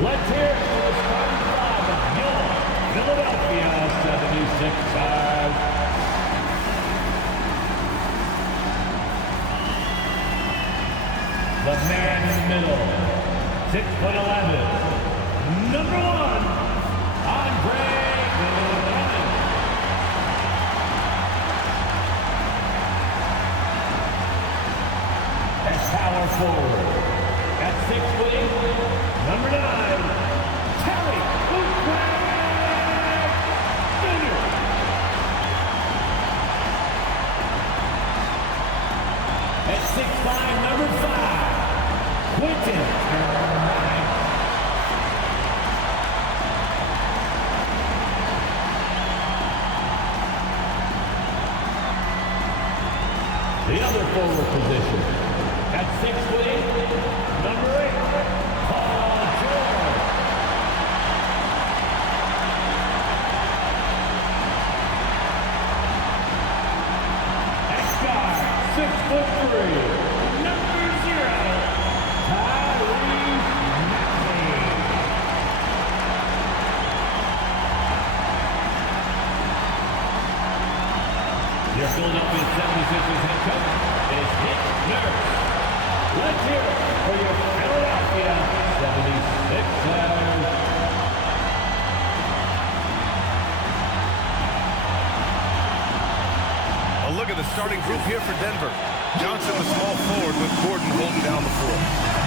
Let's hear it for the starting five of your Philadelphia 76ers. The man in the middle, 6'11", number 1, Andre Iguodala. At power forward, at 6'8", number 9, Terry Oubre Jr. At 6'5", number 5, Quentin. The other forward position, at 6'8", number 8, Paul George. At guard, 6'3", number 0, Tyrese Maxey. Your Philadelphia 76ers head coach is Nick Nurse. Let's hear it for your Philadelphia 76ers. A look at the starting group here for Denver. Johnson, the small forward, with Gordon holding down the floor.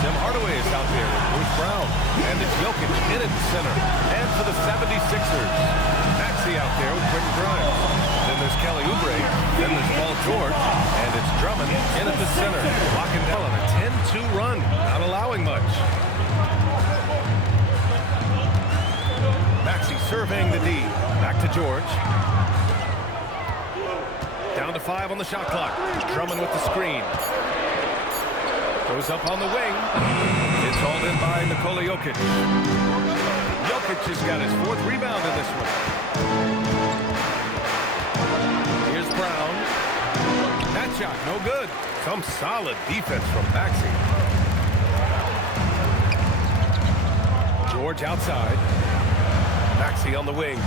Tim Hardaway is out there with Bruce Brown. And it's Jokic in at center. And for the 76ers, Maxey out there with Quentin Grimes. Then there's Kelly Oubre. Then there's Paul George. And it's Drummond in at the center. Locking down on a 10-2 run. Not allowing much. Maxey surveying the D. Back to George. Down to 5 on the shot clock. Drummond with the screen. Goes up on the wing. It's hauled in by Nikola Jokic. Jokic has got his 4th rebound in this one. Here's Brown. That shot, no good. Some solid defense from Maxey. George outside. Maxey on the wing.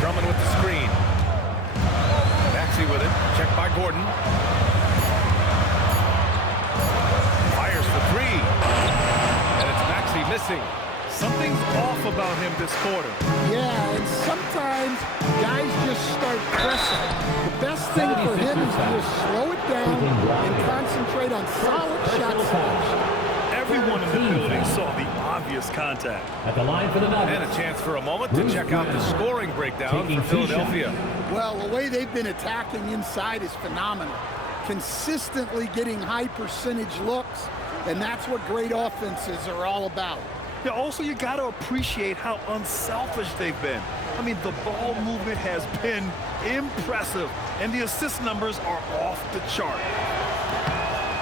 Drummond with the screen. Maxey with it. Checked by Gordon. Fires for 3. And it's Maxey missing. Something's off about him this quarter. Yeah, and sometimes guys just start pressing. The best thing for him is to just slow it down and concentrate on solid shot selection. Everyone in the building saw the obvious contact. At the line for the Nuggets. And a chance for a moment to check out the scoring breakdown for Philadelphia. Well, the way they've been attacking inside is phenomenal. Consistently getting high percentage looks, and that's what great offenses are all about. Yeah, also, you got to appreciate how unselfish they've been. I mean, the ball movement has been impressive, and the assist numbers are off the chart.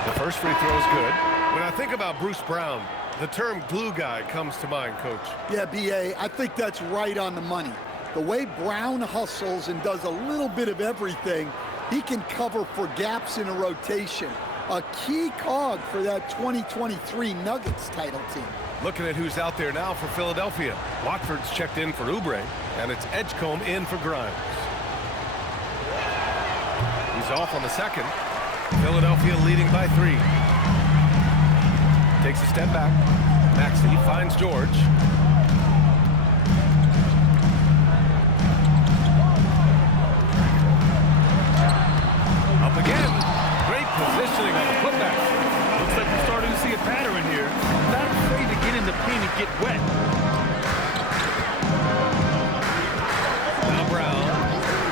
The first free throw is good. When I think about Bruce Brown, the term glue guy comes to mind, Coach. Yeah, B.A., I think that's right on the money. The way Brown hustles and does a little bit of everything, he can cover for gaps in a rotation. A key cog for that 2023 Nuggets title team. Looking at who's out there now for Philadelphia. Watford's checked in for Oubre, and it's Edgecombe in for Grimes. He's off on the second. Philadelphia leading by 3. Takes a step back. Maxey finds George. Up again. Great positioning on the putback. Looks like we're starting to see a pattern here. Not afraid to get in the paint and get wet. Now Brown,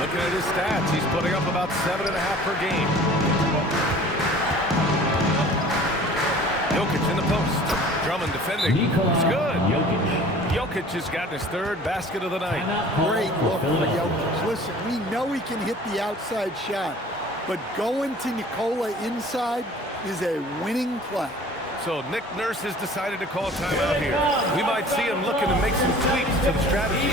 looking at his stats, he's putting up about 7.5 per game. Jokic in the post. Drummond defending. It's good. Jokic has gotten his 3rd basket of the night. Great look for Jokic. Listen, we know he can hit the outside shot, but going to Nikola inside is a winning play. So Nick Nurse has decided to call timeout here. We might see him looking to make some tweaks to the strategy.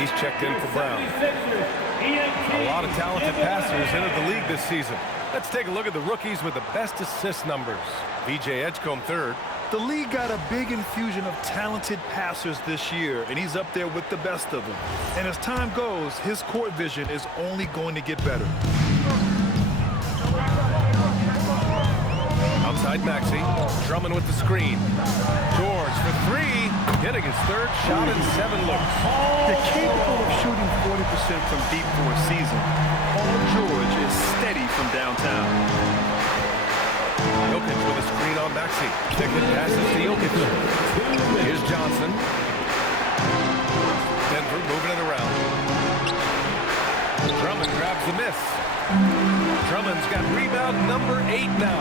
He's checked in for Brown. A lot of talented passers entered the league this season. Let's take a look at the rookies with the best assist numbers. VJ Edgecombe third. The league got a big infusion of talented passers this year, and he's up there with the best of them. And as time goes, his court vision is only going to get better. Outside Maxey. Drummond with the screen. George for three. Hitting his third shot in 7 looks. They're capable of shooting 40% from deep for a season. Paul George is steady from downtown. Jokic with a screen on Maxey. Pickett passes to Jokic. Here's Johnson. Denver moving it around. Drummond grabs the miss. Drummond's got rebound number 8 now.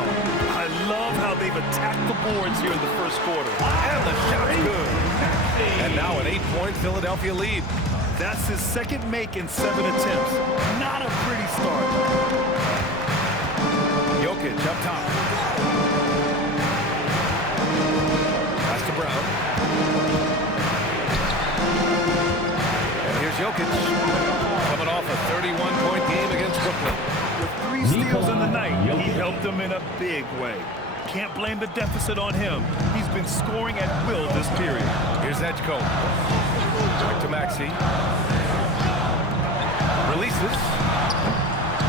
I love how they've attacked the boards here in the first quarter. And the shot's good. And now an 8-point Philadelphia lead. That's his second make in 7 attempts. Not a pretty start. Jokic up top. Pass to Brown. And here's Jokic. Coming off a 31-point game against Brooklyn. With 3 steals in the night, he helped them in a big way. Can't blame the deficit on him. He's been scoring at will this period. Here's Edgecombe. Back to Maxey. Releases.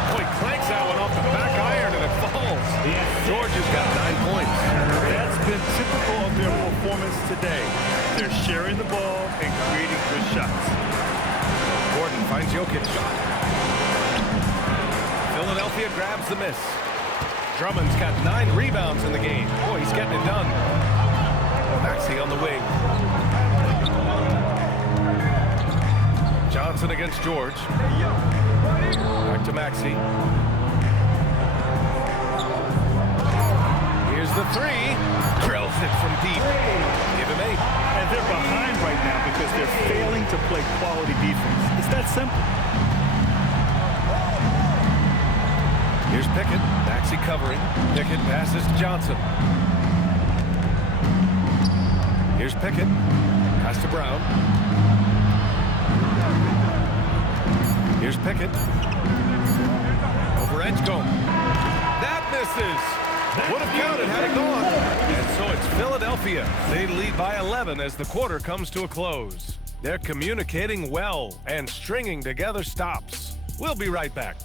Oh, he cranks that one off the back iron and it falls. George has got 9 points. That's been typical of their performance today. They're sharing the ball and creating good shots. Gordon finds Jokic. Philadelphia grabs the miss. Drummond's got 9 rebounds in the game. Boy, he's getting it done. Maxey on the wing. Johnson against George. Back to Maxey. Here's the 3. Drills it from deep. Give him 8. And they're behind right now because they're failing to play quality defense. It's that simple. Here's Pickett. Maxey covering. Pickett passes to Johnson. Here's Pickett. Pass to Brown. Here's Pickett. Over Edgecombe. That misses. Would have counted had it gone. And so it's Philadelphia. They lead by 11 as the quarter comes to a close. They're communicating well and stringing together stops. We'll be right back.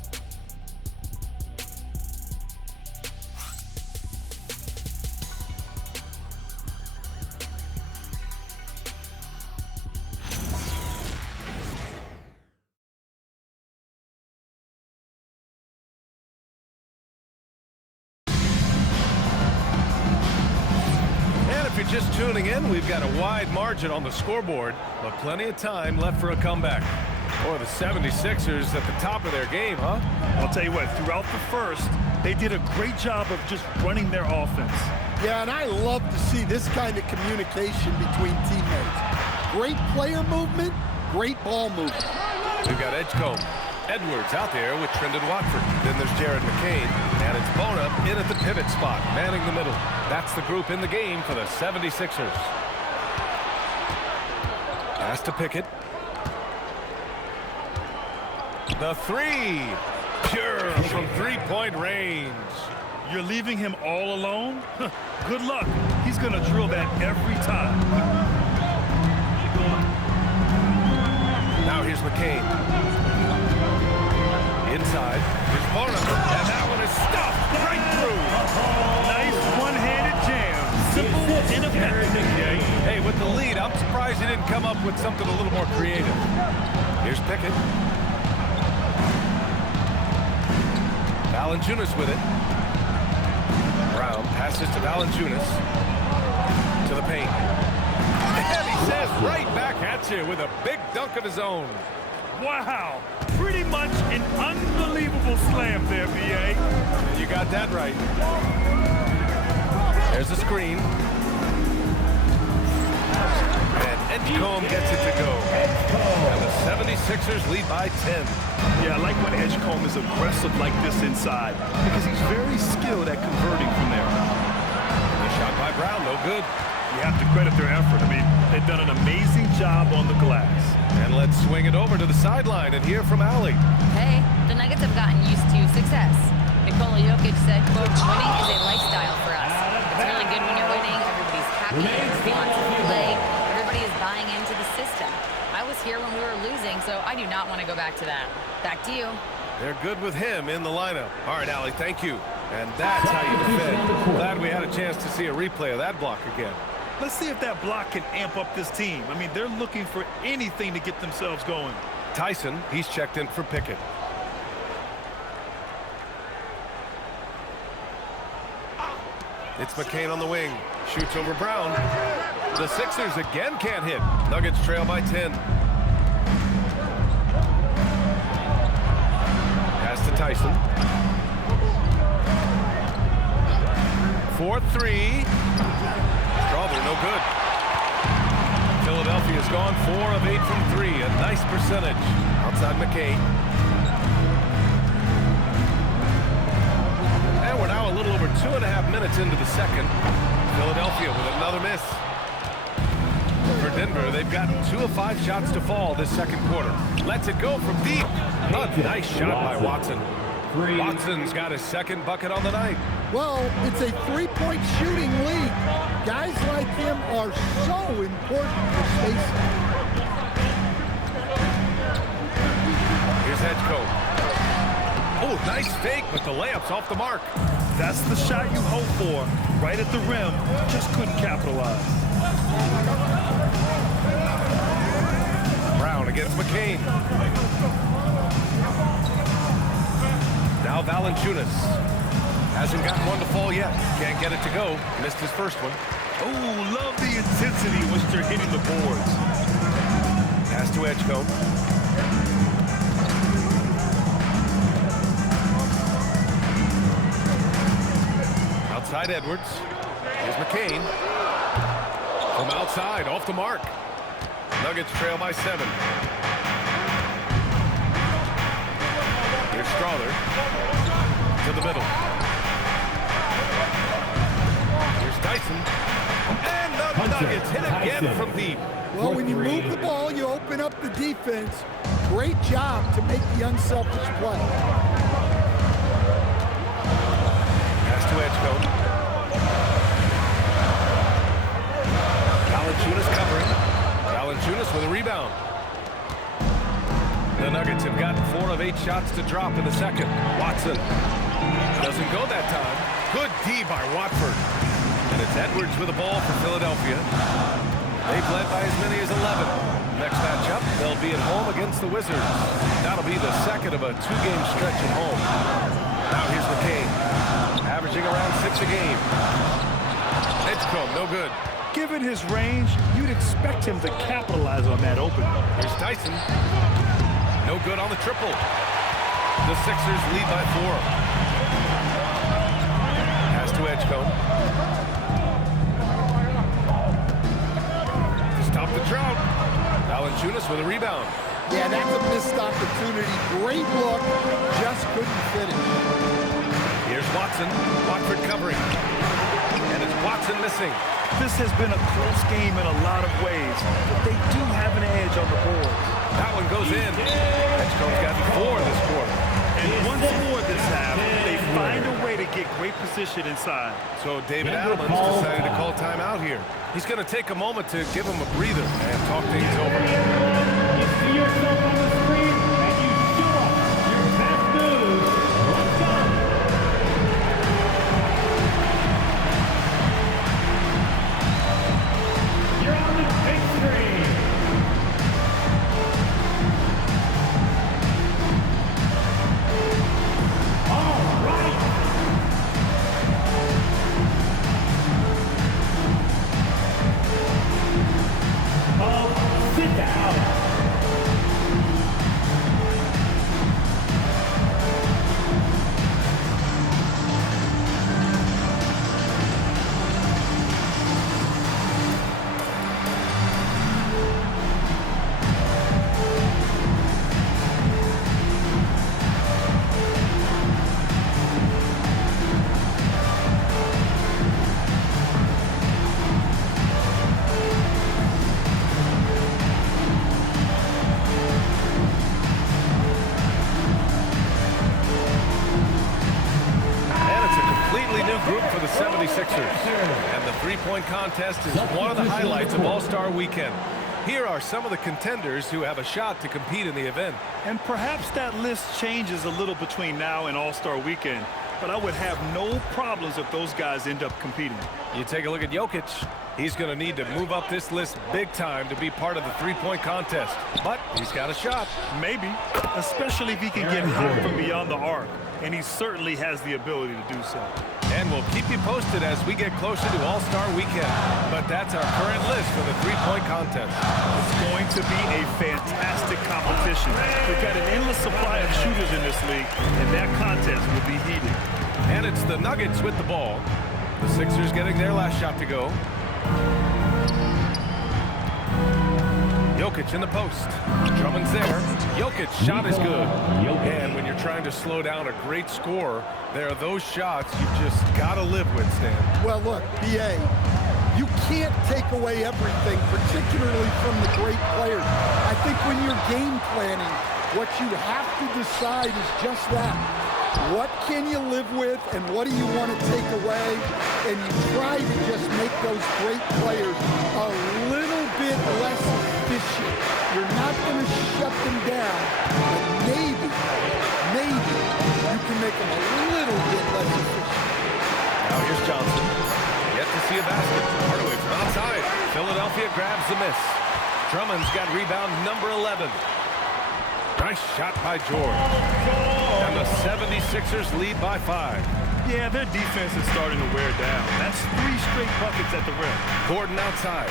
Just tuning in, we've got a wide margin on the scoreboard, but plenty of time left for a comeback. Or the 76ers at the top of their game, huh? I'll tell you what, throughout the first, they did a great job of just running their offense. Yeah, and I love to see this kind of communication between teammates. Great player movement, great ball movement. We've got Edgecombe. Edwards out there with Trendon Watford. Then there's Jared McCain, and it's Bona in at the pivot spot, manning the middle. That's the group in the game for the 76ers. Pass to Pickett. The 3. Pure from 3-point range. You're leaving him all alone? Good luck. He's going to drill that every time. Now here's McCain. Inside. Here's Bona. And that one is stuffed right through. Nice one-handed jam. Simple and effective. Hey, with the lead, I'm surprised he didn't come up with something a little more creative. Here's Pickett. Valanciunas with it. Brown passes to Valanciunas. To the paint. And he says right back at you with a big dunk of his own. Wow. Pretty much an unbelievable slam there, B.A. You got that right. There's a screen. And Edgecombe gets it to go. And the 76ers lead by 10. Yeah, I like when Edgecombe is aggressive like this inside because he's very skilled at converting from there. The shot by Brown, no good. You have to credit their effort. I mean, they've done an amazing job on the glass. And let's swing it over to the sideline and hear from Allie. Hey, the Nuggets have gotten used to success. Nikola Jokic said, quote, winning is a lifestyle for us. It's really good when you're winning. Everybody's happy. Everybody wants to play. Everybody is buying into the system. I was here when we were losing, so I do not want to go back to that. Back to you. They're good with him in the lineup. All right, Allie, thank you. And that's how you defend. Glad we had a chance to see a replay of that block again. Let's see if that block can amp up this team. I mean, they're looking for anything to get themselves going. Tyson, he's checked in for Pickett. It's McCain on the wing. Shoots over Brown. The Sixers again can't hit. Nuggets trail by 10. Pass to Tyson. 4-3. Strawther, no good. Philadelphia's gone 4 of 8 from 3. A nice percentage. Outside McCain. And we're now a little over 2.5 minutes into the second. Philadelphia with another miss. For Denver, they've gotten 2 of 5 shots to fall this second quarter. Lets it go from deep. A nice shot by Watson. Watson's got his second bucket on the night. Well, it's a three-point shooting league. Guys like him are so important for spacing. Here's Hedgecoat. Oh, nice fake, but the layup's off the mark. That's the shot you hope for. Right at the rim, just couldn't capitalize. Brown against McCain. Now Valanciunas. Hasn't gotten one to fall yet. Can't get it to go. Missed his first one. Oh, love the intensity once they're hitting the boards. Pass to Edgecombe. Outside Edwards. Here's McCain. From outside, off the mark. Nuggets trail by 7. Here's Strawther. To the middle. Here's Tyson. And the Nuggets hit again from deep. Well, when you move the ball, you open up the defense. Great job to make the unselfish play. Pass to Edgecombe. Valanciunas covering. Valanciunas with a rebound. The Nuggets have gotten 4 of 8 shots to drop in the second. Watson doesn't go that time. Good D by Watford. And it's Edwards with the ball for Philadelphia. They've led by as many as 11. Next matchup, they'll be at home against the Wizards. That'll be the second of a 2-game stretch at home. Now here's McCain, averaging around 6 a game. Edgecombe, no good. Given his range, you'd expect him to capitalize on that opening. Here's Tyson. No good on the triple. The Sixers lead by 4. Pass to Edgecombe. To stop the drought. Valanciunas with a rebound. Yeah, that's a missed opportunity. Great look, just couldn't finish. Here's Watson. Watford covering. And it's Watson missing. This has been a close game in a lot of ways, but they do have an edge on the board. That one goes in. Edgecombe's got 4 this quarter. And once more this half, they find a way to get great position inside. So David Adams decided to call timeout here. He's going to take a moment to give him a breather and talk things over. You see yourself on the screen and you show up your best moves. What's up? You're on the big screen. All right. Sit down. the 76ers. And the three-point contest is one of the highlights of All-Star Weekend. Here are some of the contenders who have a shot to compete in the event. And perhaps that list changes a little between now and All-Star Weekend, but I would have no problems if those guys end up competing. You take a look at Jokic. He's going to need to move up this list big time to be part of the three-point contest. But he's got a shot. Maybe, especially if he can get hot from beyond the arc, and he certainly has the ability to do so. And we'll keep you posted as we get closer to All-Star Weekend. But that's our current list for the three-point contest. It's going to be a fantastic competition. We've got an endless supply of shooters in this league, and that contest will be heated. And it's the Nuggets with the ball. The Sixers getting their last shot to go. Jokic in the post. Drummond's there. Jokic shot is good. And when you're trying to slow down a great scorer, there are those shots you just got to live with, Stan. Well, look, B.A., you can't take away everything, particularly from the great players. I think when you're game planning, what you have to decide is just that. What can you live with and what do you want to take away? And you try to just make those great players a little bit less efficient. You're not going to shut them down, but maybe you can make them a little bit less efficient. Now here's Johnson. Yet to see a basket. Hardaway from outside. Philadelphia grabs the miss. Drummond's got rebound number 11. Nice shot by George. And the 76ers lead by 5. Yeah, their defense is starting to wear down. That's 3 straight buckets at the rim. Gordon outside.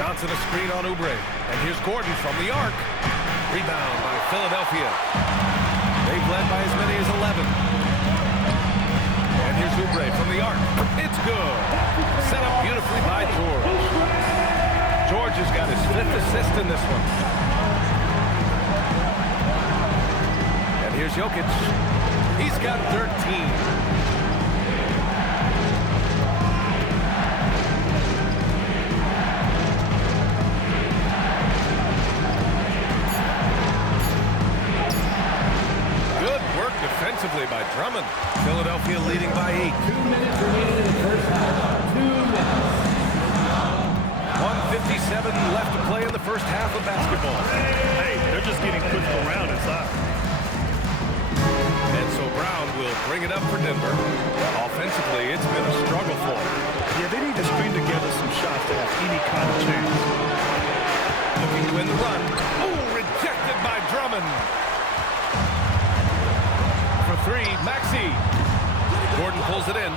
Johnson a screen on Oubre. And here's Gordon from the arc. Rebound by Philadelphia. They've led by as many as 11. And here's Oubre from the arc. It's good. Set up beautifully by George. George has got his 5th assist in this one. And here's Jokic. He's got 13. Defensively by Drummond. Philadelphia leading by 8. 2 minutes remaining in the first half. 2 minutes. 1:57 left to play in the first half of basketball. Hey, they're just getting pushed around inside. And so Brown will bring it up for Denver. Offensively, it's been a struggle for them. Yeah, they need to string together some shots to have any kind of chance. Looking to win the run. Oh, rejected by Drummond. For 3, Maxey. Gordon pulls it in.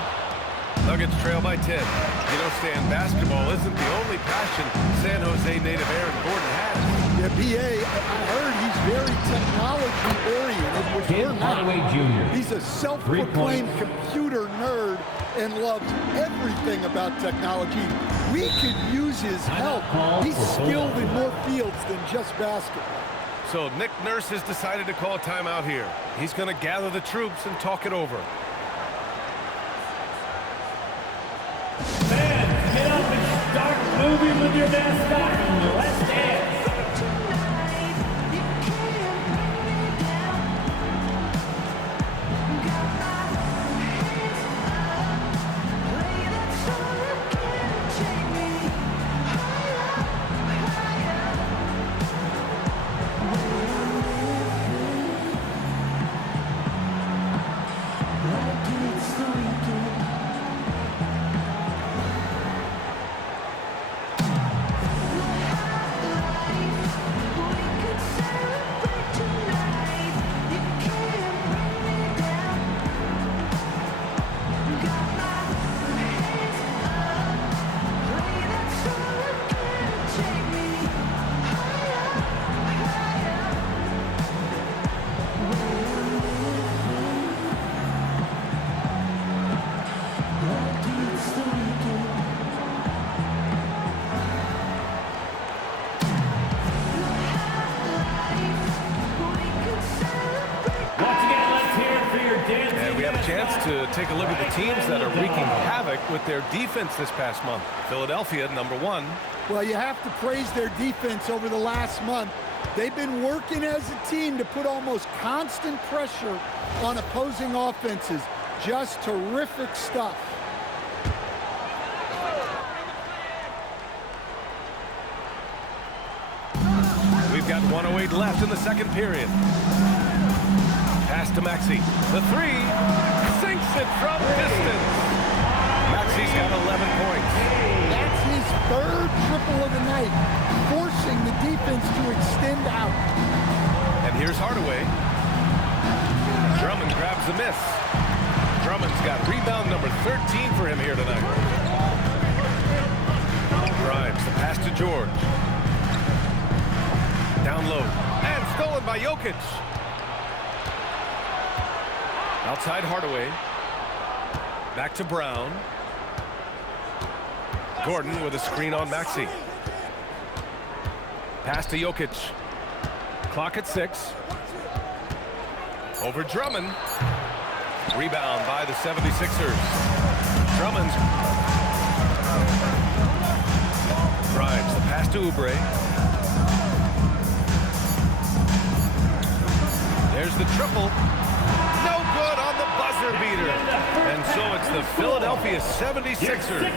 Nuggets trail by 10. You know, Stan, basketball isn't the only passion San Jose native Aaron Gordon has. Yeah, B.A., I heard he's very technology-oriented, which we're Hardaway not. Jr. He's a self-proclaimed computer nerd and loves everything about technology. We could use his help. He's skilled in more fields than just basketball. So Nick Nurse has decided to call a timeout here. He's going to gather the troops and talk it over. Fans, get up and start moving with your mascot. Let's dance. To take a look at the teams that are wreaking havoc with their defense this past month. Philadelphia, number 1. Well, you have to praise their defense over the last month. They've been working as a team to put almost constant pressure on opposing offenses. Just terrific stuff. We've got 1:08 left in the second period. Pass to Maxey. The three. Sinks it from distance. Maxey's got 11 points. That's his third triple of the night, forcing the defense to extend out. And here's Hardaway. Drummond grabs the miss. Drummond's got rebound number 13 for him here tonight. Grimes, the pass to George. Down low. And stolen by Jokic. Outside Hardaway. Back to Brown. Gordon with a screen on Maxey. Pass to Jokic. Clock at 6. Over Drummond. Rebound by the 76ers. Drummond's. Grimes, the pass to Oubre. There's the triple. No good on the buzzer beater. And so it's the Philadelphia 76ers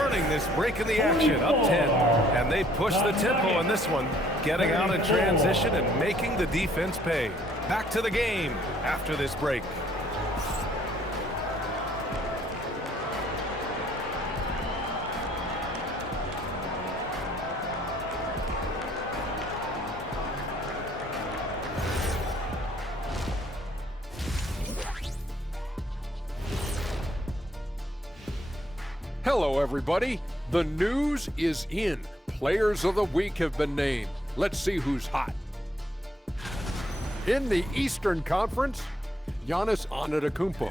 earning this break in the action, up 10. And they push the tempo on this one, getting out in transition and making the defense pay. Back to the game after this break. Hello, everybody. The news is in. Players of the week have been named. Let's see who's hot. In the Eastern Conference, Giannis Antetokounmpo.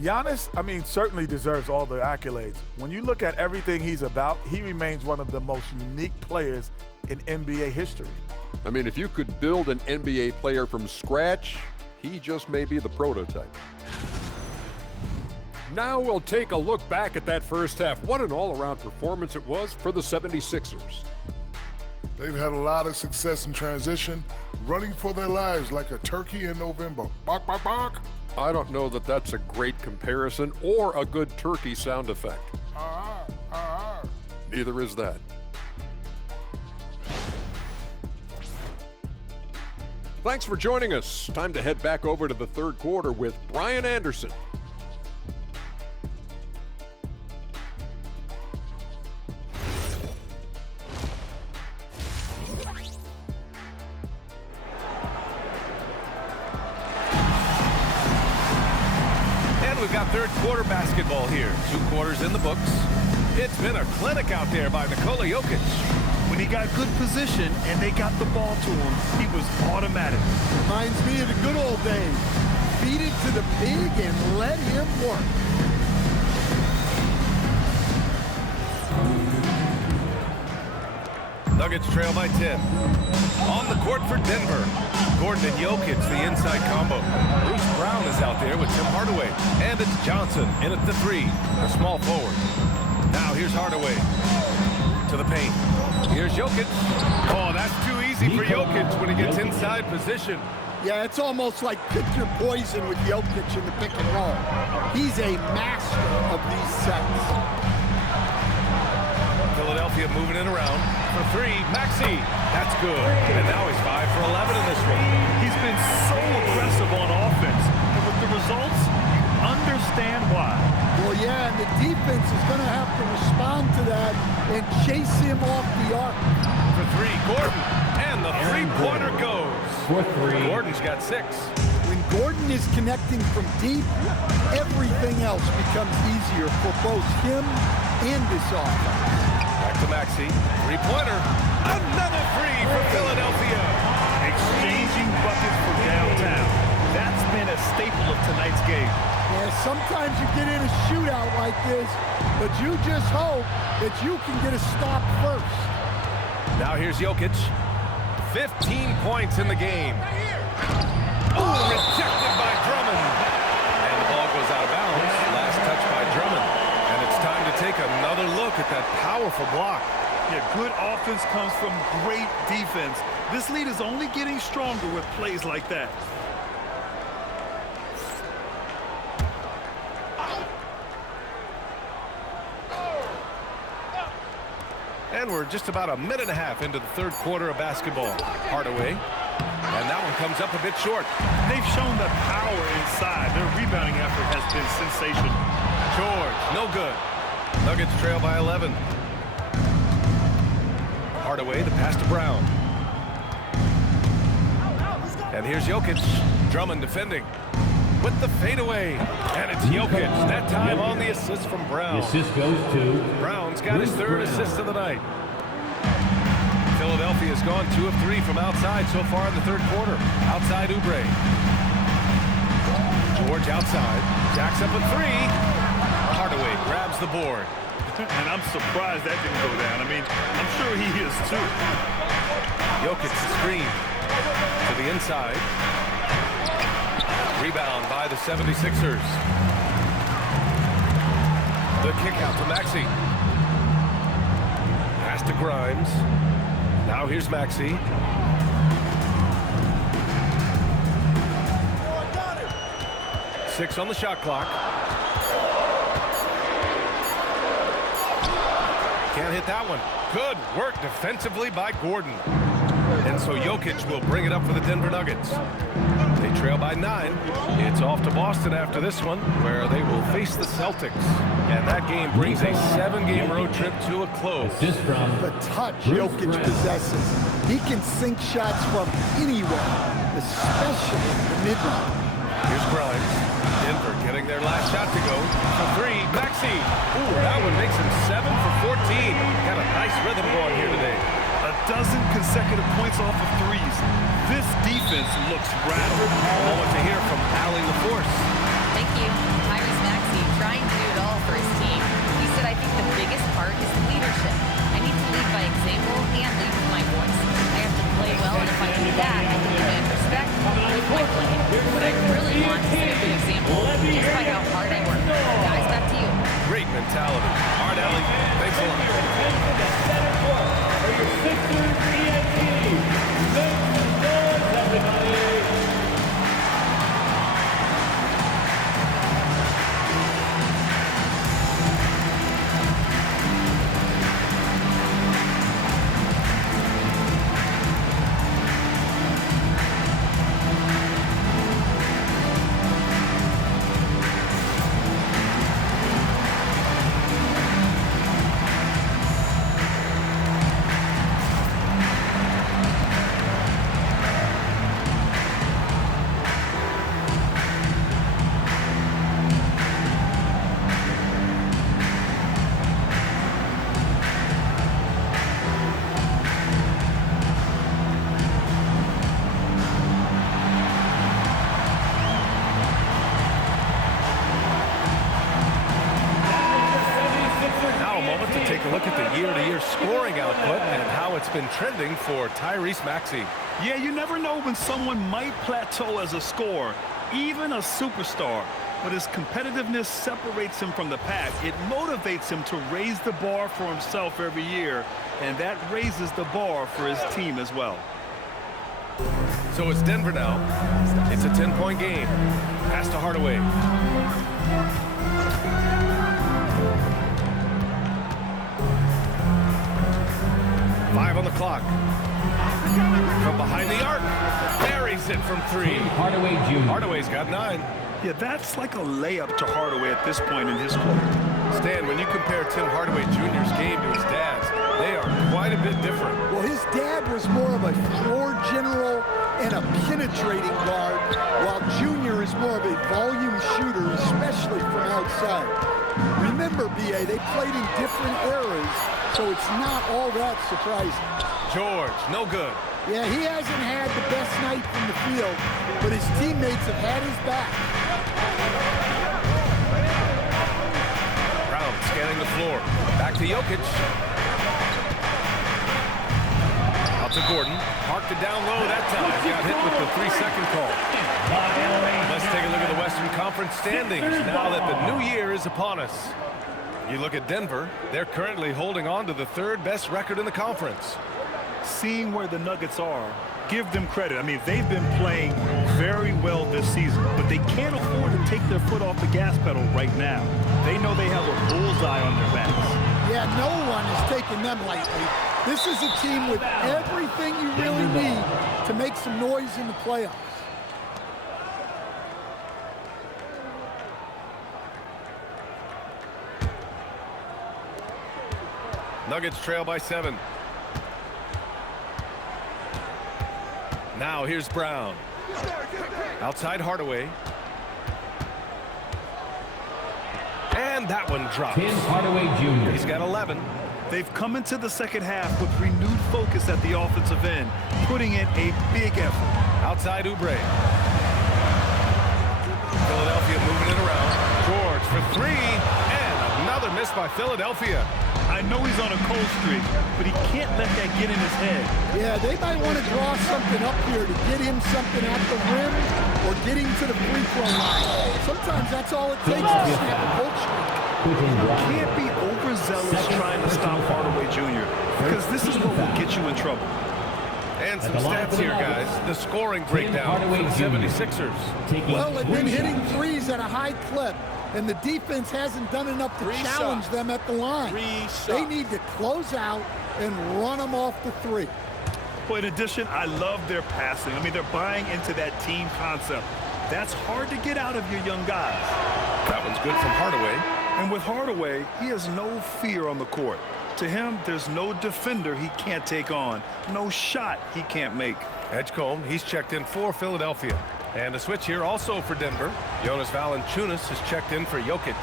Giannis, certainly deserves all the accolades. When you look at everything he's about, he remains one of the most unique players in NBA history. If you could build an NBA player from scratch, he just may be the prototype. Now we'll take a look back at that first half. What an all-around performance it was for the 76ers. They've had a lot of success in transition, running for their lives like a turkey in November. Bark, bark, bark. I don't know that that's a great comparison or a good turkey sound effect. Neither is that. Thanks for joining us. Time to head back over to the third quarter with Brian Anderson. We've got third quarter basketball here. 2 quarters in the books. It's been a clinic out there by Nikola Jokic. When he got good position and they got the ball to him, he was automatic. Reminds me of the good old days. Feed it to the pig and let him work. Nuggets trail by 10. On the court for Denver. Gordon and Jokic, the inside combo. Bruce Brown is out there with Tim Hardaway. And it's Johnson in at the 3, the small forward. Now here's Hardaway to the paint. Here's Jokic. Oh, that's too easy for Jokic when he gets inside position. Yeah, it's almost like pick your poison with Jokic in the pick and roll. He's a master of these sets. Philadelphia moving it around for 3. Maxey, that's good. And now he's 5 for 11 in this one. He's been so aggressive on offense. And with the results, you understand why. Well, yeah, and the defense is going to have to respond to that and chase him off the arc. For 3, Gordon. And the three-pointer goes. For 3. Gordon's got 6. When Gordon is connecting from deep, everything else becomes easier for both him and this offense. Back to Maxey. Three-pointer. Another 3 for Philadelphia. Exchanging buckets for downtown. That's been a staple of tonight's game. Yeah, sometimes you get in a shootout like this, but you just hope that you can get a stop first. Now here's Jokic. 15 points in the game. Oh, rejected by Drummond. And the ball goes out of bounds. Last touch by Drummond. And it's time to take another look at that powerful block. Yeah, good offense comes from great defense. This lead is only getting stronger with plays like that. And we're just about a minute and a half into the third quarter of basketball. Hardaway. And that one comes up a bit short. They've shown the power inside. Their rebounding effort has been sensational. George, no good. Nuggets trail by 11. Hardaway, the pass to Brown. And here's Jokic. Drummond defending with the fadeaway. And it's Jokic. That time on the assist from Brown. The assist goes to Brown's got his third assist of the night. Philadelphia has gone 2 of 3 from outside so far in the third quarter. Outside Oubre. George outside. Jacks up a 3. Hardaway grabs the board. And I'm surprised that didn't go down. I mean, I'm sure he is too. Jokic screen to the inside. Rebound by the 76ers. The kick out to Maxey. Pass to Grimes. Now here's Maxey. Six on the shot clock. Can't hit that one. Good work defensively by Gordon. And so Jokic will bring it up for the Denver Nuggets. They trail by 9. It's off to Boston after this one, where they will face the Celtics. And that game brings a 7-game road trip to a close. Just from The touch Jokic possesses. He can sink shots from anywhere, especially the mid-range. Here's Grimes. Denver getting their last shot to go. For 3, Maxey. Ooh, that one makes him 7 for 14. Got a nice rhythm going here today. A dozen consecutive points off of threes. This defense looks rattled. Moment to hear from Allie LaForce. Thank you. Tyrese Maxey trying to do it all for his team. He said, I think the biggest part is leadership. I need to lead by example and lead with my voice. I have to play well, and if I do that, I can demand respect with my play. What I really want is to set a good example just by how hard I work. Guys, back to you. Great mentality. All right, Allie. Thanks a lot. for your Sixers ENT. Make some noise, everybody. Take a look at the year-to-year scoring output and how it's been trending for Tyrese Maxey. Yeah, you never know when someone might plateau as a scorer, even a superstar. But his competitiveness separates him from the pack. It motivates him to raise the bar for himself every year, and that raises the bar for his team as well. So it's Denver now. It's a 10-point game. Pass to Hardaway. 5 on the clock. From behind the arc. Buries it from 3. Hardaway Jr. Hardaway's got 9. Yeah, that's like a layup to Hardaway at this point in his career. Stan, when you compare Tim Hardaway Jr.'s game to his dad's, they are quite a bit different. Well, his dad was more of a floor general and a penetrating guard, while Junior is more of a volume shooter, especially from outside. Remember, B.A., they played in different eras, so it's not all that surprising. George, no good. Yeah, he hasn't had the best night from the field, but his teammates have had his back. Brown scanning the floor. Back to Jokic. Out to Gordon. Parked it down low that time. Got hit with the 3-second call. Let's take a look at the Western Conference standings now that the new year is upon us. You look at Denver, they're currently holding on to the 3rd best record in the conference. Seeing where the Nuggets are, give them credit. I mean, they've been playing very well this season, but they can't afford to take their foot off the gas pedal right now. They know they have a bullseye on their backs. Yeah, no one is taking them lightly. This is a team with everything you really need to make some noise in the playoffs. Nuggets trail by 7. Now here's Brown. Outside Hardaway. And that one drops. Tim Hardaway Jr. He's got 11. They've come into the second half with renewed focus at the offensive end, putting in a big effort. Outside Oubre. Philadelphia moving it around. George for 3. And another miss by Philadelphia. I know he's on a cold streak, but he can't let that get in his head. Yeah, they might want to draw something up here to get him something at the rim or get him to the free throw line. Sometimes that's all it takes to snap a cold streak. You can't be overzealous trying to stop Hardaway Jr. because this is what will get you in trouble. And some stats here, guys. The scoring breakdown for the 76ers. Well, they've been hitting threes at a high clip, and the defense hasn't done enough to challenge them at the line. They need to close out and run them off the three. But in addition, I love their passing. I mean, they're buying into that team concept. That's hard to get out of your young guys. That one's good from Hardaway. And with Hardaway, he has no fear on the court. To him, there's no defender he can't take on, no shot he can't make. Edgecombe, he's checked in for Philadelphia. And a switch here also for Denver. Jonas Valanciunas has checked in for Jokic.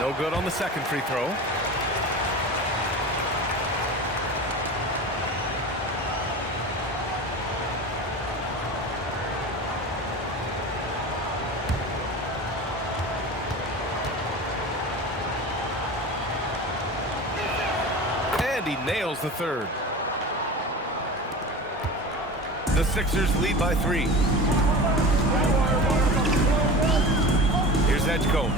No good on the second free throw. And he nails the third. The Sixers lead by 3. Here's Edgecombe,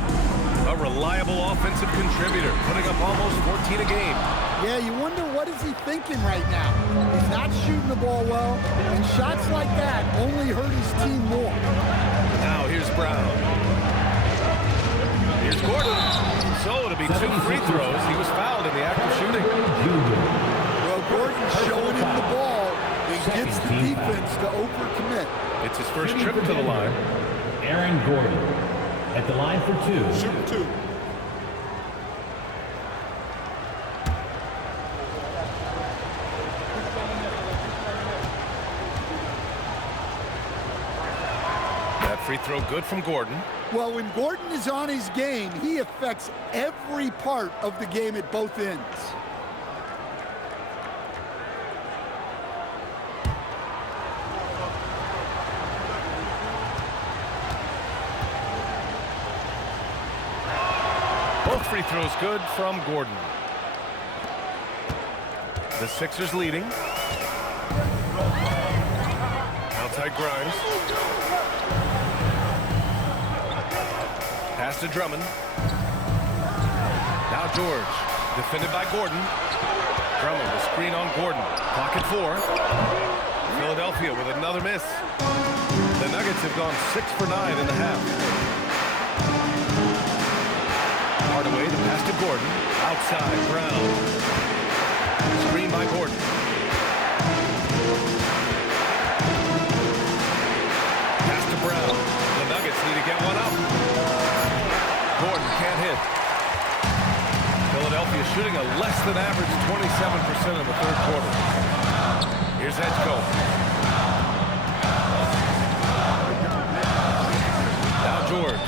a reliable offensive contributor, putting up almost 14 a game. Yeah, you wonder what is he thinking right now. He's not shooting the ball well, and shots like that only hurt his team more. Now here's Brown. Here's Gordon. So it'll be 2 free throws. He was fouled in the act of shooting. Well, Gordon's showing him the ball and gets the defense to overcommit. It's his first trip to the line. Aaron Gordon at the line for 2. Shoot 2. That free throw good from Gordon. Well, when Gordon is on his game, he affects every part of the game at both ends. Both free throws good from Gordon. The Sixers leading. Outside Grimes. Pass to Drummond. Now George. Defended by Gordon. Drummond will screen on Gordon. Clock at 4. Philadelphia with another miss. The Nuggets have gone 6 for 9 in the half. Hardaway, the pass to Gordon. Outside, Brown. Screen by Gordon. Pass to Brown. The Nuggets need to get one up. Gordon can't hit. Philadelphia shooting a less than average 27% in the third quarter. Here's Edgecombe. Now George.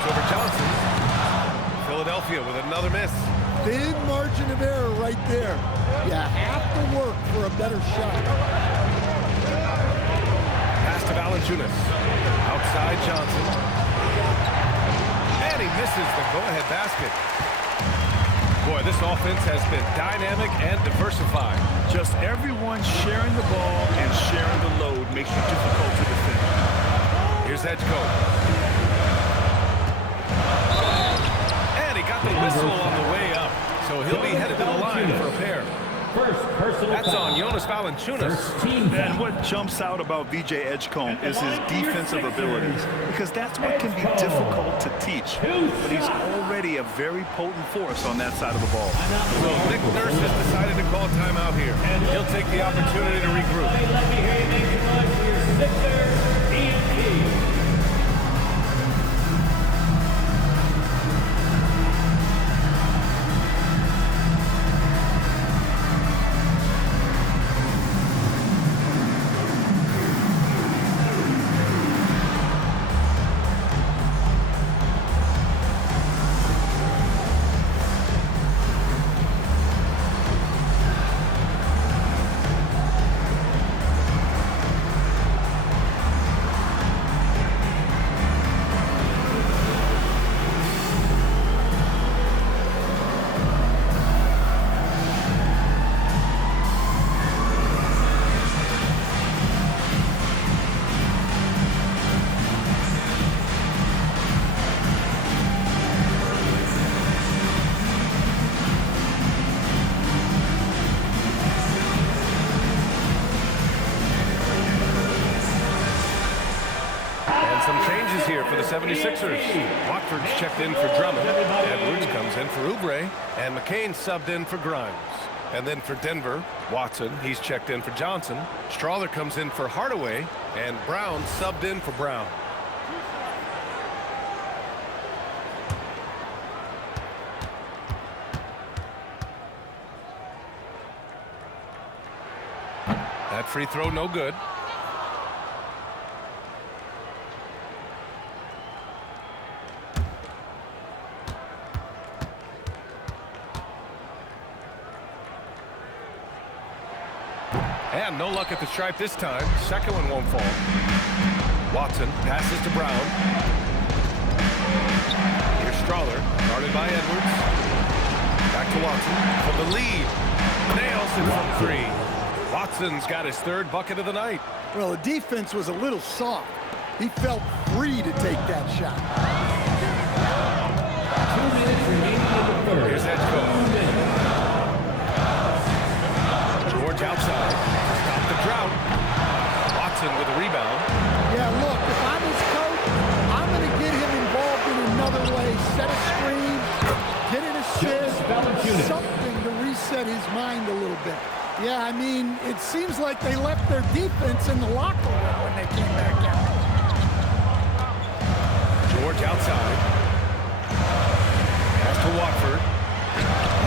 Over Johnson. Philadelphia with another miss. Thin margin of error right there. You have to work for a better shot. Pass to Valanciunas. Outside Johnson. And he misses the go-ahead basket. Boy, this offense has been dynamic and diversified. Just everyone sharing the ball and sharing the load makes you difficult to defend. Here's Edgecombe. And he got the whistle on the way up, so he'll be headed to the line for a pair. First personal That's on Jonas Valanciunas. And what jumps out about VJ Edgecombe is his defensive abilities, because that's what can be difficult to teach. But he's already a very potent force on that side of the ball. So Nick Nurse has decided to call timeout here. He'll take the opportunity to regroup. Let me hear you make some noise for your Sixers, EMT. Some changes here for the 76ers. Watford's checked in for Drummond. Edwards comes in for Oubre. And McCain subbed in for Grimes. And then for Denver, Watson, he's checked in for Johnson. Strawler comes in for Hardaway. And Brown subbed in for Brown. That free throw no good. And no luck at the stripe this time. Second one won't fall. Watson passes to Brown. Here's Strawler, guarded by Edwards. Back to Watson for the lead. Nails it from three. Watson's got his third bucket of the night. Well, the defense was a little soft. He felt free to take that shot. 2 minutes remaining in the third. Here's Edgecombe. George outside. Stop the drought. Watson with a rebound. Yeah, look, if I'm his coach, I'm going to get him involved in another way. Set a screen, get an assist, something to reset his mind a little bit. Yeah, I mean, it seems like they left their defense in the locker room when they came back out. George outside. Pass to Watford.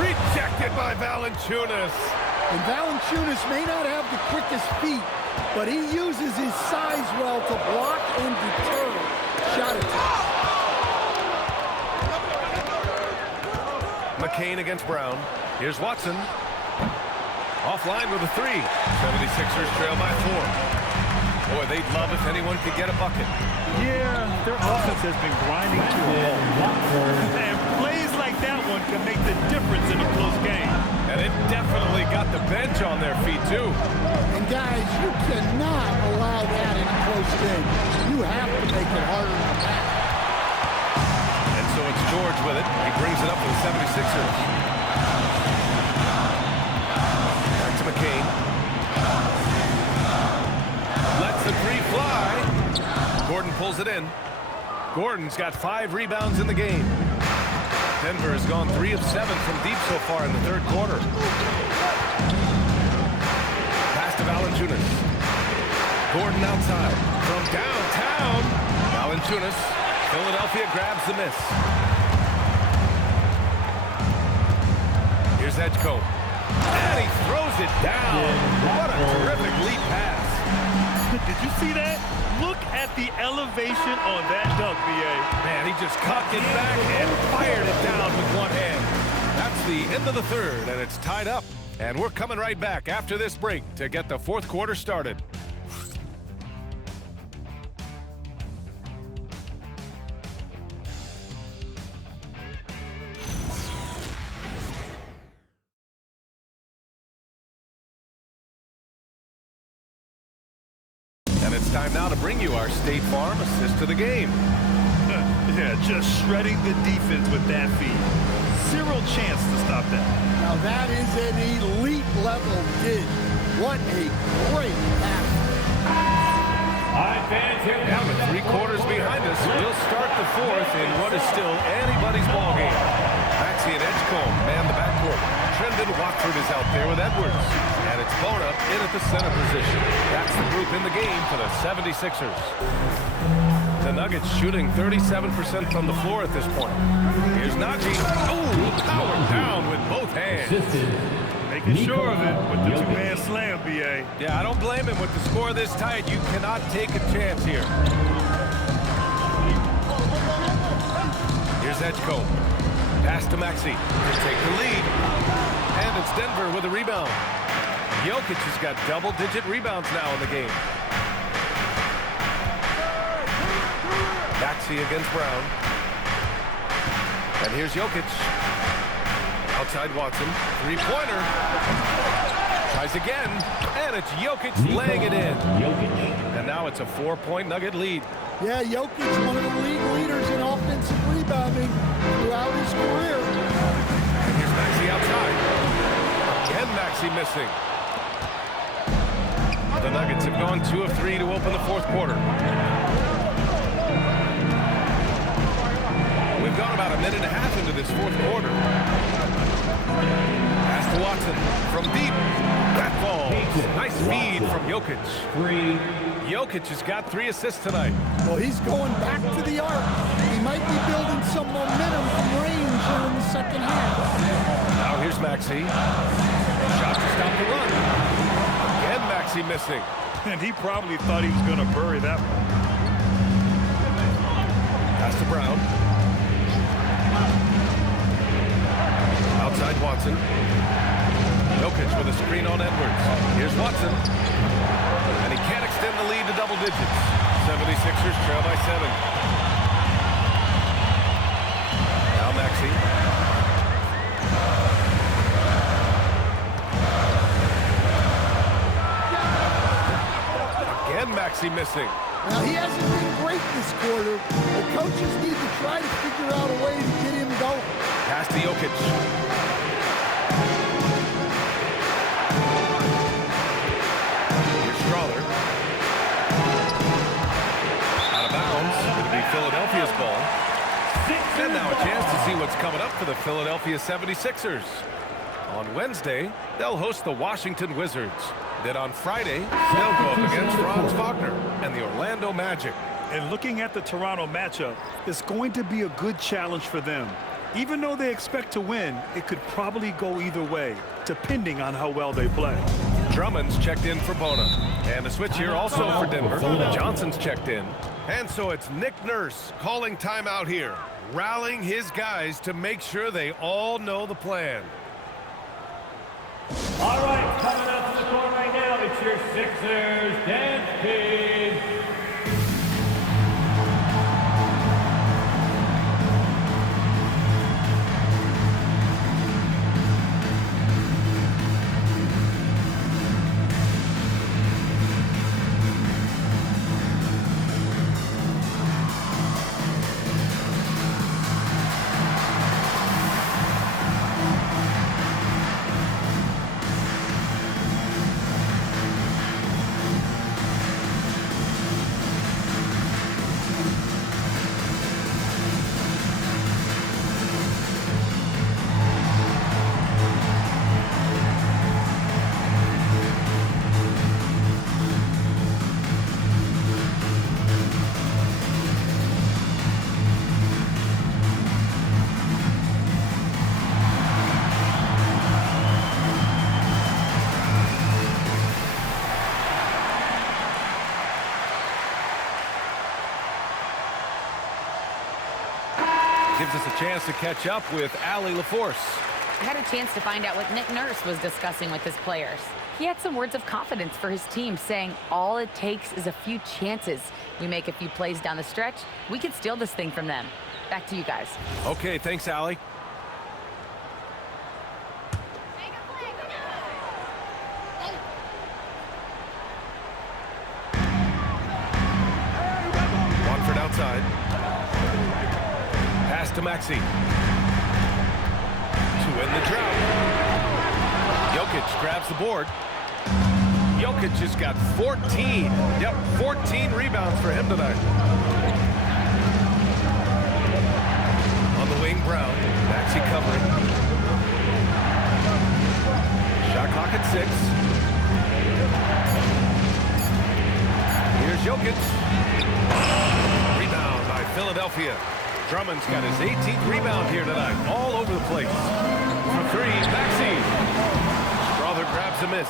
Rejected by Valanciunas. And Valanciunas may not have the quickest feet, but he uses his size well to block and deter shot attempts. McCain against Brown. Here's Watson. Offline with a three. 76ers trail by 4. Boy, they'd love if anyone could get a bucket. Yeah, their offense has been grinding to a halt. And plays like that one can make the difference in a close game. And it definitely got the bench on their feet, too. And guys, you cannot allow that in a close game. You have to make it harder than that. And so it's George with it. He brings it up for the 76ers. Back to McCain. Lets the three fly. Gordon pulls it in. Gordon's got 5 rebounds in the game. Denver has gone 3 of 7 from deep so far in the third quarter. Pass to Valanciunas. Gordon outside. From downtown. Valanciunas. Philadelphia grabs the miss. Here's Edgecombe. And he throws it down. What a terrific lead pass. Did you see that? Look at the elevation on that dunk, B.A. Man, he just cocked it back and fired it down with one hand. That's the end of the third, and it's tied up. And we're coming right back after this break to get the fourth quarter started. And it's time now to bring you our State Farm assist to the game. Yeah, just shredding the defense with that feed. Zero chance to stop that. Now that is an elite level dig. What a great pass. All right, fans, here we Now go. with 3 quarters behind us, we'll start the fourth in what is still anybody's ball game. Maxey and Edgecombe man the backcourt. Trendon Watford is out there with Edwards. And it's Bona in at the center position. That's the group in the game for the 76ers. The Nuggets shooting 37% from the floor at this point. Here's Najee. Oh, powered down with both hands. Making sure of it with the two-man slam, B.A. Yeah, I don't blame him. With the score this tight, you cannot take a chance here. Here's Edgecombe. Pass to Maxey to take the lead. And it's Denver with a rebound. Jokic has got double-digit rebounds now in the game. Maxey against Brown. And here's Jokic. Outside Watson. Three-pointer. Tries again. And it's Jokic laying it in. And now it's a 4-point Nugget lead. Yeah, Jokic, one of the league leaders in offensive rebounding throughout his career. And here's Maxey outside. Again, Maxey missing. The Nuggets have gone 2 of 3 to open the fourth quarter. We've gone about a minute and a half into this fourth quarter. Pass to Watson from deep. That falls. Nice feed from Jokic. Jokic has got 3 assists tonight. Well, he's going back to the arc. He might be building some momentum from range here in the second half. Now here's Maxey. Shot to stop the run. Again, Maxey missing. And he probably thought he was going to bury that one. Pass to Brown. Outside Watson. Jokic with a screen on Edwards. Here's Watson. And he can't extend the lead to double digits. 76ers trail by 7. Now Maxey. Again, Maxey missing. Now, he hasn't been great this quarter. The coaches need to try to figure out a way to get him going. Pass to Jokic. Here's Strawler. Out of bounds. It'll be Philadelphia's ball. And now a chance to see what's coming up for the Philadelphia 76ers. On Wednesday, they'll host the Washington Wizards. Then on Friday, they'll go up against Franz Wagner and the Orlando Magic. And looking at the Toronto matchup, it's going to be a good challenge for them. Even though they expect to win, it could probably go either way, depending on how well they play. Drummond's checked in for Bona. And a switch here also for Denver. Johnson's checked in. And so it's Nick Nurse calling timeout here, rallying his guys to make sure they all know the plan. All right, coming up to the court right now, it's your Sixers dance team. Gives us a chance to catch up with Allie LaForce. I had a chance to find out what Nick Nurse was discussing with his players. He had some words of confidence for his team, saying all it takes is a few chances. We make a few plays down the stretch, we could steal this thing from them. Back to you guys. Okay, thanks, Allie. Watford outside. Pass to Maxey. in the drought. Jokic grabs the board. Jokic has got 14. Yep, 14 rebounds for him tonight. On the wing, Brown. Maxey covering. Shot clock at 6. Here's Jokic. Rebound by Philadelphia. Drummond's got his 18th rebound here tonight. All over the place. For 3, Maxey. Strother grabs a miss.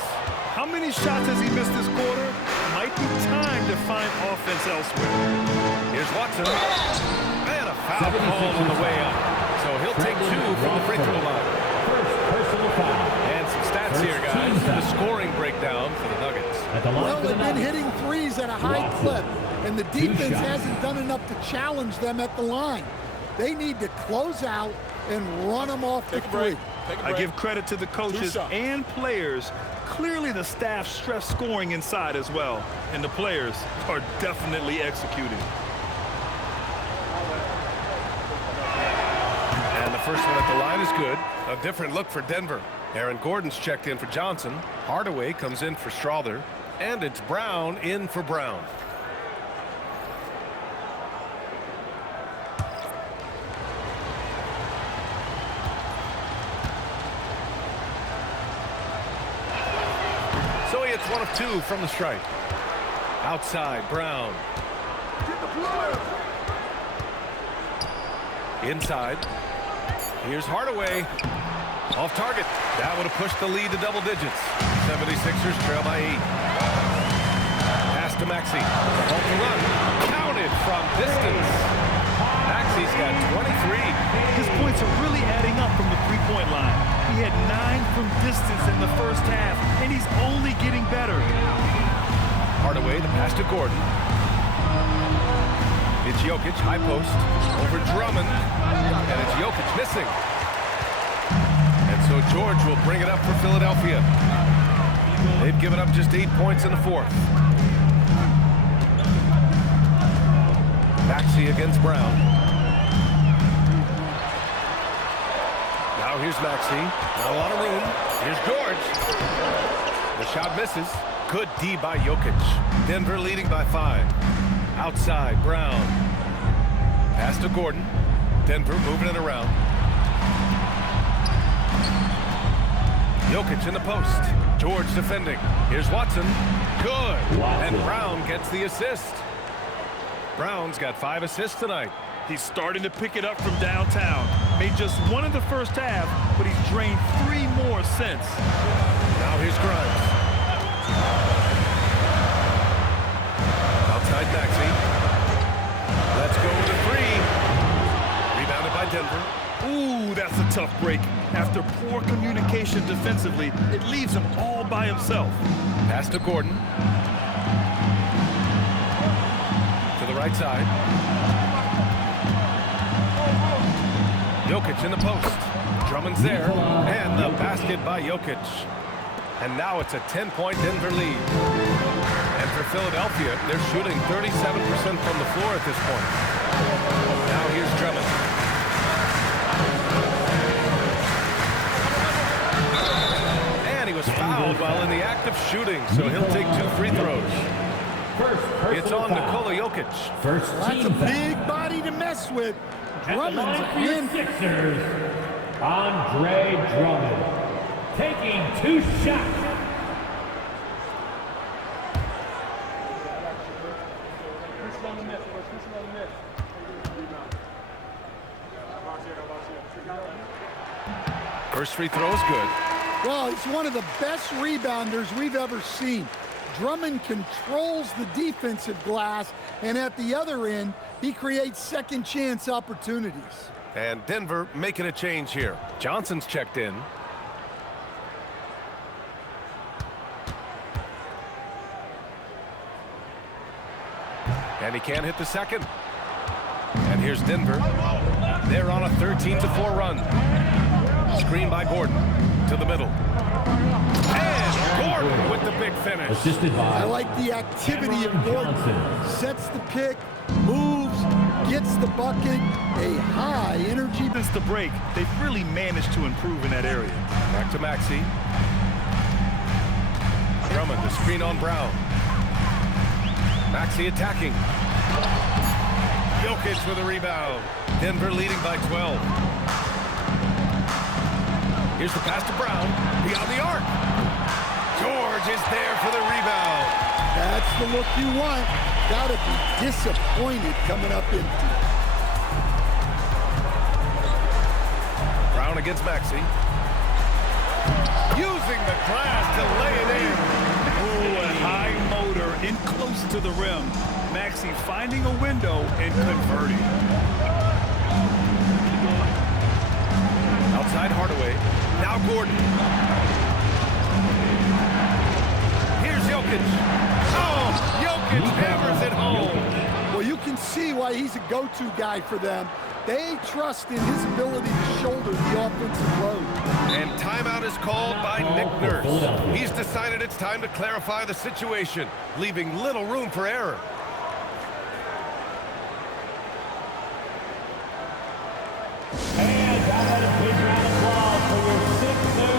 How many shots has he missed this quarter? Might be time to find offense elsewhere. Here's Watson. And a foul call on the way up. So he'll take 2 from the free throw line. First personal foul. And some stats here, guys. The scoring breakdown for the Nuggets. Well, they've been hitting threes at a high clip, and the defense hasn't done enough to challenge them at the line. They need to close out and run them off the three. I give credit to the coaches and players. Clearly the staff stress scoring inside as well, and the players are definitely executing. And the first one at the line is good. A different look for Denver. Aaron Gordon's checked in for Johnson. Hardaway comes in for Strother. And it's Brown in for Brown. So he hits 1 of 2 from the stripe. Outside, Brown. Inside. Here's Hardaway. Off target. That would have pushed the lead to double digits. 76ers trail by 8. Pass to Maxey. Halt the run. Counted from distance. Maxey's got 23. His points are really adding up from the three-point line. He had 9 from distance in the first half, and he's only getting better. Hardaway to pass to Gordon. It's Jokic, high post, over Drummond, and it's Jokic missing. And so George will bring it up for Philadelphia. They've given up just 8 points in the fourth. Maxey against Brown. Now here's Maxey. Not a lot of room. Here's George. The shot misses. Good D by Jokic. Denver leading by 5. Outside, Brown. Pass to Gordon. Denver moving it around. Jokic in the post. George defending. Here's Watson. Good. And Brown gets the assist. Brown's got 5 assists tonight. He's starting to pick it up from downtown. Made just 1 in the first half, but he's drained 3 more since. Now here's Grimes. Outside Maxey. Let's go with a 3. Rebounded by Denver. Ooh, that's a tough break. After poor communication defensively, it leaves him all by himself. Pass to Gordon. To the right side. Jokic in the post. Drummond's there. And the basket by Jokic. And now it's a 10-point Denver lead. And for Philadelphia, they're shooting 37% from the floor at this point. Now here's Drummond. And he was fouled while in the act of shooting, so he'll take 2 free throws. It's on Nikola Jokic. First That's team a foul. big body to mess with. At the line Drummond's for your in. Sixers, Andre Drummond, taking 2 shots. First free throw is good. Well, he's one of the best rebounders we've ever seen. Drummond controls the defensive glass, and at the other end, he creates second chance opportunities. And Denver making a change here. Johnson's checked in. And he can't hit the second. And here's Denver. They're on a 13-4 run. Screen by Gordon to the middle. And Gordon with the big finish. Assisted by I like the activity of Gordon. Sets the pick, moves, gets the bucket, a high energy. Since the break, they've really managed to improve in that area. Back to Maxey. Drummond, the screen on Brown. Maxey attacking. Jokic with a rebound. Denver leading by 12. Here's the pass to Brown. Beyond the arc. George is there for the rebound. That's the look you want. Gotta be disappointed coming up empty. Brown against Maxey. Using the glass to lay it in. Ooh, a high motor in close to the rim. Maxey finding a window and converting. Outside Hardaway. Now Gordon. Here's Jokic. Oh, Jokic hammers it home. Well, you can see why he's a go-to guy for them. They trust in his ability to shoulder the offensive load. And timeout is called by Nick Nurse. He's decided it's time to clarify the situation, leaving little room for error. And how about a big round of applause for your Sixers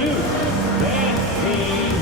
youth dance team.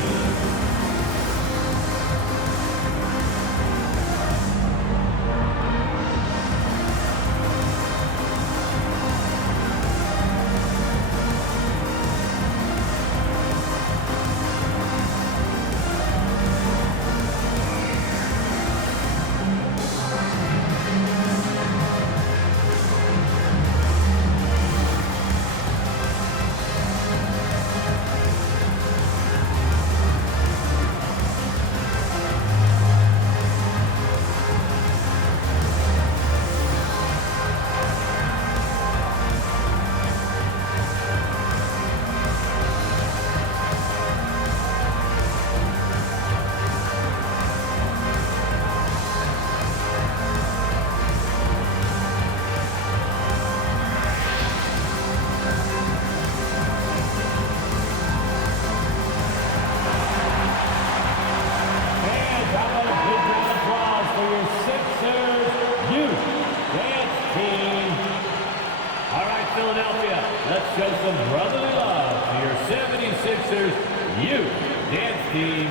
Philadelphia, let's show some brotherly love to your 76ers youth dance team.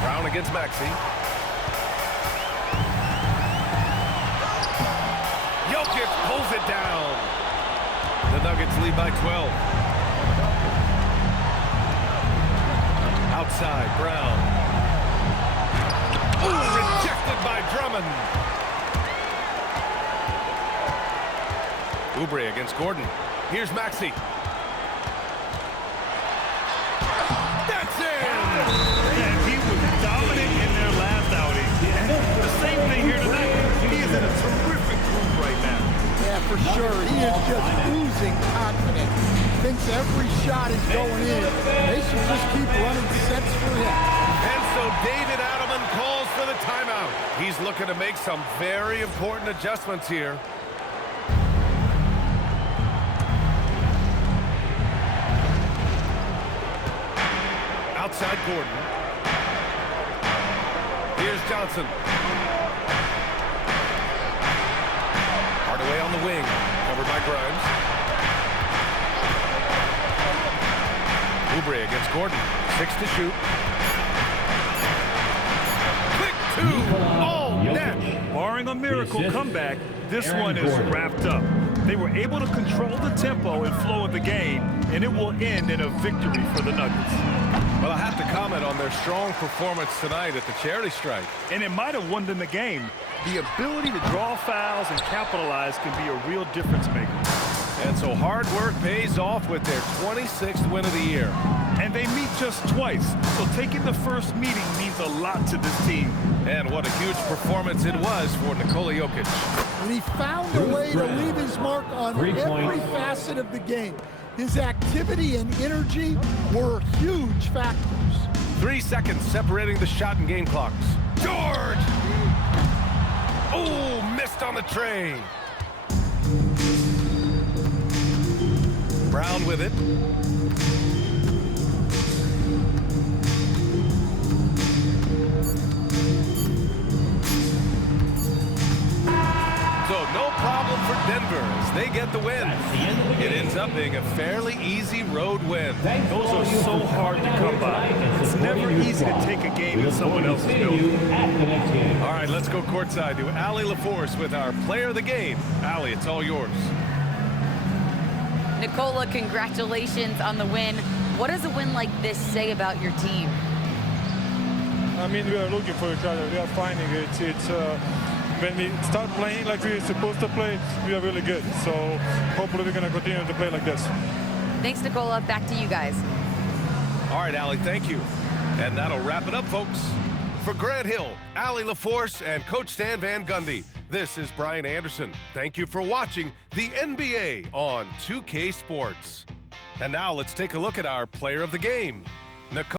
Brown against Maxey. Jokic pulls it down. The Nuggets lead by 12. Outside, Brown. Ooh, rejected by Drummond. Oubre against Gordon. Here's Maxey. That's it! And he was dominant in their last outing. The same thing here tonight. He is in a terrific groove right now. Yeah, for sure. He is just oozing confidence. Thinks every shot is going in. They should just keep running sets for him. And so David Adelman calls for the timeout. He's looking to make some very important adjustments here. Outside Gordon. Here's Johnson. Hardaway on the wing. Covered by Grimes. Oubre against Gordon. 6 to shoot. Quick two. Oh, net. Barring a miracle comeback, this one is wrapped up. They were able to control the tempo and flow of the game, and it will end in a victory for the Nuggets. Well, I have to comment on their strong performance tonight at the charity stripe. And it might have won them the game. The ability to draw fouls and capitalize can be a real difference maker. And so hard work pays off with their 26th win of the year. And they meet just twice, so taking the first meeting means a lot to this team. And what a huge performance it was for Nikola Jokic. And he found a way to leave his mark on every facet of the game. His activity and energy were huge factors. 3 seconds separating the shot and game clocks. George! Oh, missed on the tray. Brown with it. So no problem for Denver as they get the win. It ends up being a fairly easy road win. Those are so hard to come by. It's never easy to take a game in someone else's building. All right, let's go courtside to Allie LaForce with our player of the game. Allie, it's all yours. Nicola, congratulations on the win. What does a win like this say about your team? I mean, we are looking for each other. We are finding it. When we start playing like we're supposed to play, we are really good. So hopefully we're going to continue to play like this. Thanks, Nicola. Back to you guys. All right, Allie, thank you. And that'll wrap it up, folks. For Grant Hill, Allie LaForce, and Coach Stan Van Gundy, this is Brian Anderson. Thank you for watching the NBA on 2K Sports. And now let's take a look at our player of the game, Nicole.